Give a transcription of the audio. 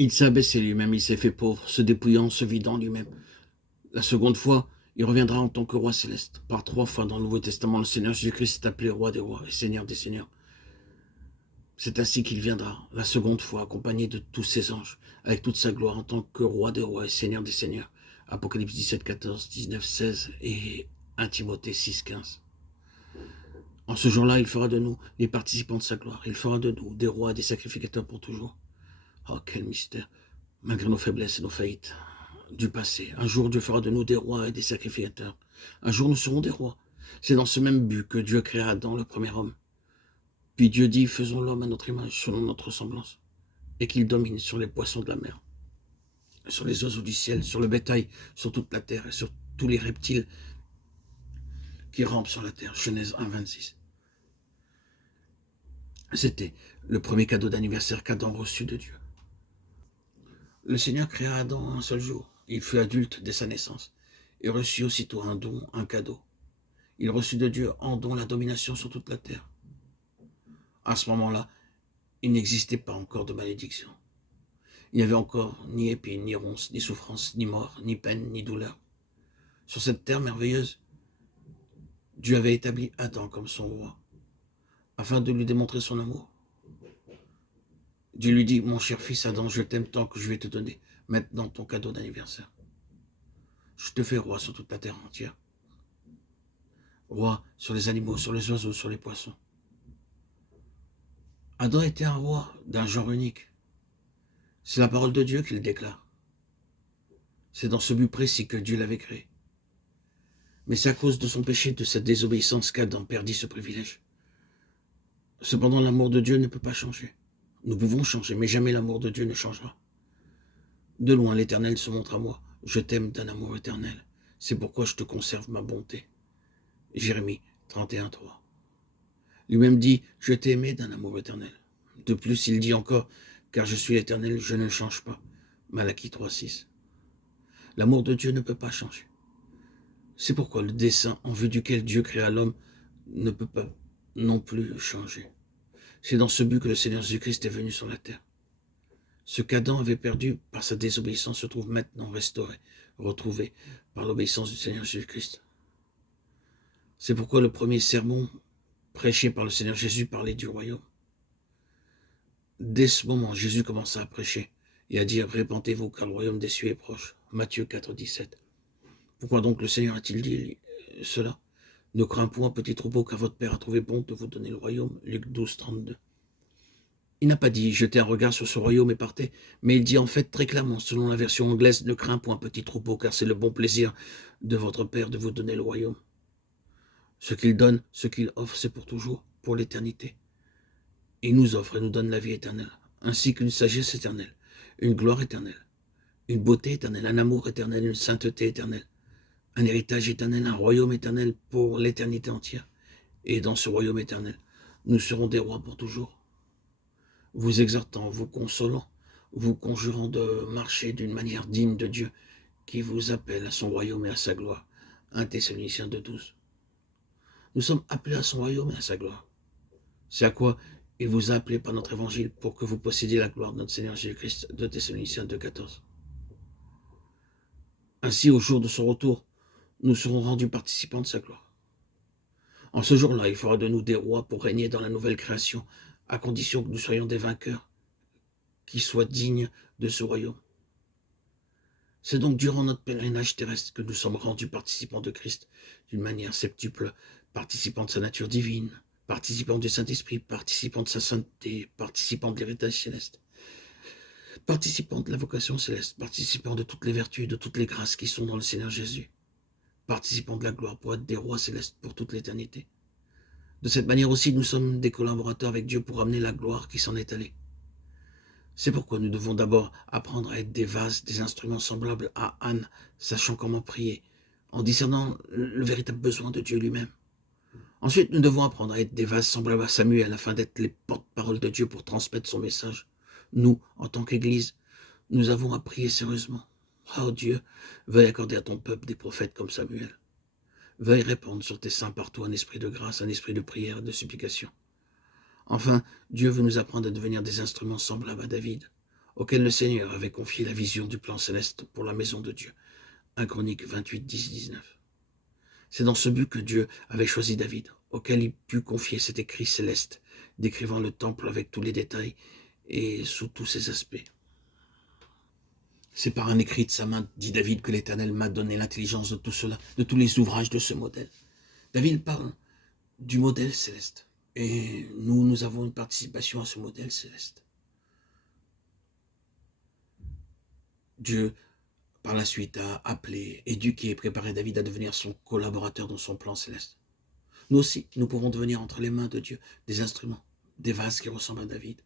Il s'est abaissé lui-même, il s'est fait pauvre, se dépouillant, se vidant lui-même. La seconde fois, il reviendra en tant que roi céleste. Par 3 fois dans le Nouveau Testament, le Seigneur Jésus-Christ est appelé roi des rois et Seigneur des seigneurs. C'est ainsi qu'il viendra, la seconde fois, accompagné de tous ses anges, avec toute sa gloire en tant que roi des rois et Seigneur des seigneurs. Apocalypse 17, 14, 19, 16 et 1 Timothée 6, 15. En ce jour-là, il fera de nous les participants de sa gloire. Il fera de nous des rois et des sacrificateurs pour toujours. Oh, quel mystère! Malgré nos faiblesses et nos faillites du passé, un jour Dieu fera de nous des rois et des sacrificateurs. Un jour nous serons des rois. C'est dans ce même but que Dieu créa Adam, le premier homme. Puis Dieu dit, faisons l'homme à notre image, selon notre ressemblance, et qu'il domine sur les poissons de la mer, sur les oiseaux du ciel, sur le bétail, sur toute la terre et sur tous les reptiles qui rampent sur la terre. Genèse 1, 26. C'était le premier cadeau d'anniversaire qu'Adam reçut de Dieu. Le Seigneur créa Adam en un seul jour. Il fut adulte dès sa naissance et reçut aussitôt un don, un cadeau. Il reçut de Dieu en don la domination sur toute la terre. À ce moment-là, il n'existait pas encore de malédiction. Il n'y avait encore ni épine, ni ronce, ni souffrance, ni mort, ni peine, ni douleur. Sur cette terre merveilleuse, Dieu avait établi Adam comme son roi, afin de lui démontrer son amour. Dieu lui dit, mon cher fils Adam, je t'aime tant que je vais te donner maintenant ton cadeau d'anniversaire. Je te fais roi sur toute la terre entière. Roi sur les animaux, sur les oiseaux, sur les poissons. Adam était un roi d'un genre unique. C'est la parole de Dieu qu'il déclare. C'est dans ce but précis que Dieu l'avait créé. Mais c'est à cause de son péché, de sa désobéissance qu'Adam perdit ce privilège. Cependant, l'amour de Dieu ne peut pas changer. Nous pouvons changer, mais jamais l'amour de Dieu ne changera. De loin, l'Éternel se montre à moi. Je t'aime d'un amour éternel. C'est pourquoi je te conserve ma bonté. Jérémie 31, 3. Lui-même dit, je t'ai aimé d'un amour éternel. De plus, il dit encore, car je suis l'Éternel, je ne change pas. Malachie 3, 6. L'amour de Dieu ne peut pas changer. C'est pourquoi le dessein en vue duquel Dieu créa l'homme ne peut pas non plus changer. C'est dans ce but que le Seigneur Jésus-Christ est venu sur la terre. Ce qu'Adam avait perdu par sa désobéissance se trouve maintenant restauré, retrouvé par l'obéissance du Seigneur Jésus-Christ. C'est pourquoi le premier sermon prêché par le Seigneur Jésus parlait du royaume. Dès ce moment, Jésus commença à prêcher et à dire « Répentez-vous car le royaume des cieux est proche ». Matthieu 4, 17. Pourquoi donc le Seigneur a-t-il dit cela? Ne crains point, petit troupeau, car votre Père a trouvé bon de vous donner le royaume. Luc 12, 32. Il n'a pas dit « jetez un regard sur ce royaume et partez », mais il dit en fait très clairement, selon la version anglaise, « Ne crains point, petit troupeau, car c'est le bon plaisir de votre Père de vous donner le royaume ». Ce qu'il donne, ce qu'il offre, c'est pour toujours, pour l'éternité. Il nous offre et nous donne la vie éternelle, ainsi qu'une sagesse éternelle, une gloire éternelle, une beauté éternelle, un amour éternel, une sainteté éternelle, un héritage éternel, un royaume éternel pour l'éternité entière. Et dans ce royaume éternel, nous serons des rois pour toujours. Vous exhortant, vous consolant, vous conjurant de marcher d'une manière digne de Dieu, qui vous appelle à son royaume et à sa gloire. 1 Thessaloniciens 2,12. Nous sommes appelés à son royaume et à sa gloire. C'est à quoi il vous a appelé par notre évangile pour que vous possédiez la gloire de notre Seigneur Jésus-Christ. 2 Thessaloniciens 2,14. Ainsi, au jour de son retour, nous serons rendus participants de sa gloire. En ce jour-là, il fera de nous des rois pour régner dans la nouvelle création, à condition que nous soyons des vainqueurs, qui soient dignes de ce royaume. C'est donc durant notre pèlerinage terrestre que nous sommes rendus participants de Christ d'une manière septuple, participants de sa nature divine, participants du Saint-Esprit, participants de sa sainteté, participants de l'héritage céleste, participants de la vocation céleste, participants de toutes les vertus, de toutes les grâces qui sont dans le Seigneur Jésus, participants de la gloire pour être des rois célestes pour toute l'éternité. De cette manière aussi, nous sommes des collaborateurs avec Dieu pour amener la gloire qui s'en est allée. C'est pourquoi nous devons d'abord apprendre à être des vases, des instruments semblables à Anne, sachant comment prier, en discernant le véritable besoin de Dieu lui-même. Ensuite, nous devons apprendre à être des vases semblables à Samuel, afin d'être les porte-paroles de Dieu pour transmettre son message. Nous, en tant qu'Église, nous avons à prier sérieusement. Oh Dieu, veuille accorder à ton peuple des prophètes comme Samuel. Veuille répandre sur tes saints partout un esprit de grâce, un esprit de prière et de supplication. Enfin, Dieu veut nous apprendre à devenir des instruments semblables à David. auquel le Seigneur avait confié la vision du plan céleste pour la maison de Dieu. 1 Chroniques 28, 10, 19. C'est dans ce but que Dieu avait choisi David, auquel il put confier cet écrit céleste, décrivant le temple avec tous les détails et sous tous ses aspects. C'est par un écrit de sa main, dit David, que l'Éternel m'a donné l'intelligence de tout cela, de tous les ouvrages de ce modèle. David parle du modèle céleste. Et nous avons une participation à ce modèle céleste. Dieu, par la suite, a appelé, éduqué et préparé David à devenir son collaborateur dans son plan céleste. Nous aussi, nous pouvons devenir entre les mains de Dieu des instruments, des vases qui ressemblent à David.